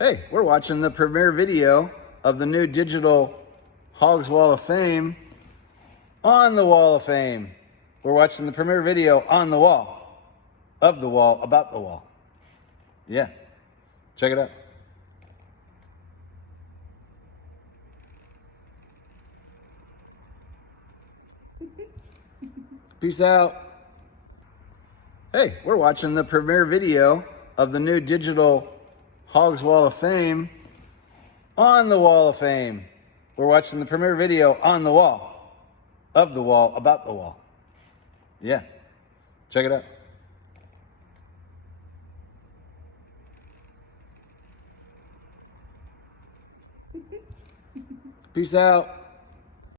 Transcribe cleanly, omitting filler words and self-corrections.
Hey, we're watching the premiere video of the new digital Hogs Wall of Fame on the Wall of Fame. We're watching the premiere video on the wall, of the wall, about the wall. Yeah, check it out. Peace out. Hey, we're watching the premiere video of the new digital Hogs Wall of Fame on the Wall of Fame. We're watching the premiere video on the wall, of the wall, about the wall. Yeah, check it out. Peace out.